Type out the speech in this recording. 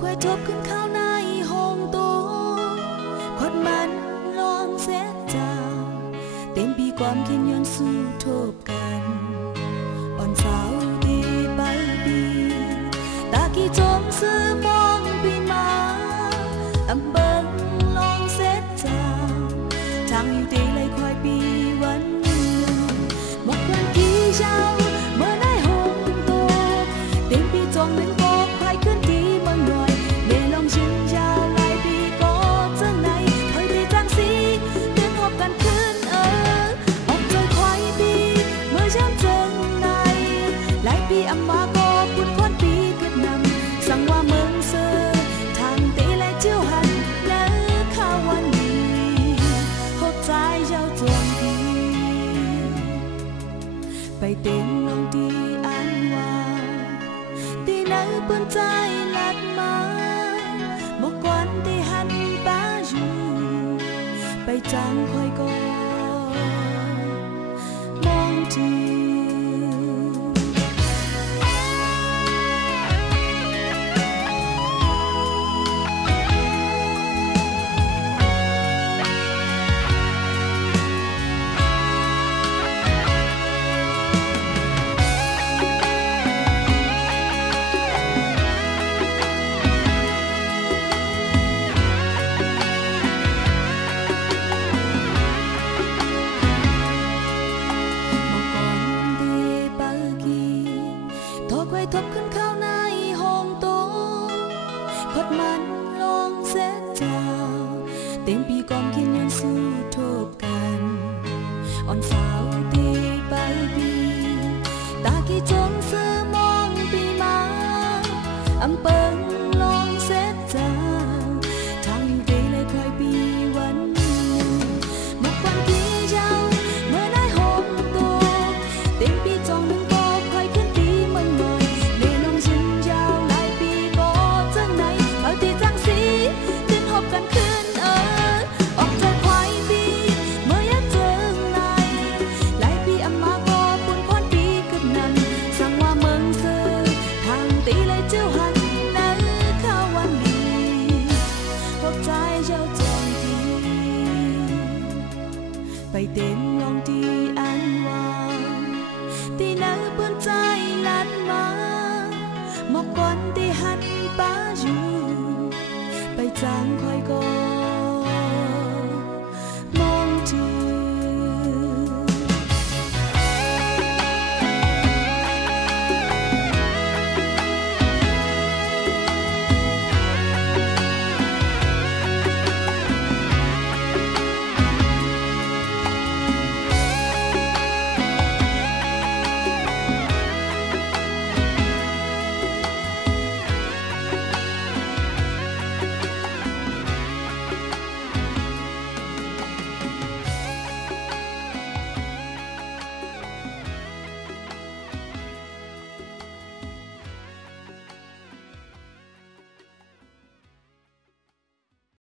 quay thốpขึ้นข้าวในห้องโตคดมันลองเสียจางเต็มปีความคิดย้อนสู้ทบกันอ่อนสาวดีใบดีตากี่จมซื้อมองปีมาอำเบิงลองเสียจางทางอยู่ตีเลยคอยปีวันหนึ่งหมกวันกี่เช้าเมื่อได้ห้องโตเต็มปีจงหนึ่งโกกใครขึ้นที่เมืองหน่อยเมลองชินยาวหลายปีก็จังไหนคอยดีจังสีเดินหอบกันขึ้นออกใจคอยปีเมื่อช้ำจังไหนหลายปีอัมมาก็พูดคนปีเกิดนำสั่งว่าเมืองเสือทางตีและเจียวหันและข้าวันนี้หดใจเจ้าจวงดีไปเต็มลองดีอันว่าตีไหนเปื้อนใจลัดมาบอกก่อนที่หันป้าอยู่ไปจังคอยก็มองทีทบขึ้นข้าวในห้องโตคดมันลองเสียจางเต็มปีความคิดย้อนสู้ทบกันอ่อนสาวตีใบดีตากี่จมซื้อมองปีมาอำเปิงลองเสียจางทางอยู่ดีเลยคอยปีวันหนึ่งหมกวันที่เจ้าเมื่อได้ห้องโตเต็มปีจองหนึ่งโกคอยขึ้นปีเมืองหน่อยกันขึ้นออกจากควายปีเมื่อยักเจอไหนหลายปีอัมมาก็ปุ่นพอนปีกับนั้นสั่งว่าเมืองเสือทางตีเลยเจ้าหันนั้นข้าวันนี้หกใจเจ้าจองทีไปเต็มลองทีอันว่าตีนักเปื้อนใจลัดมาหมอกก่อนที่หันป้าอยู่ไปจาง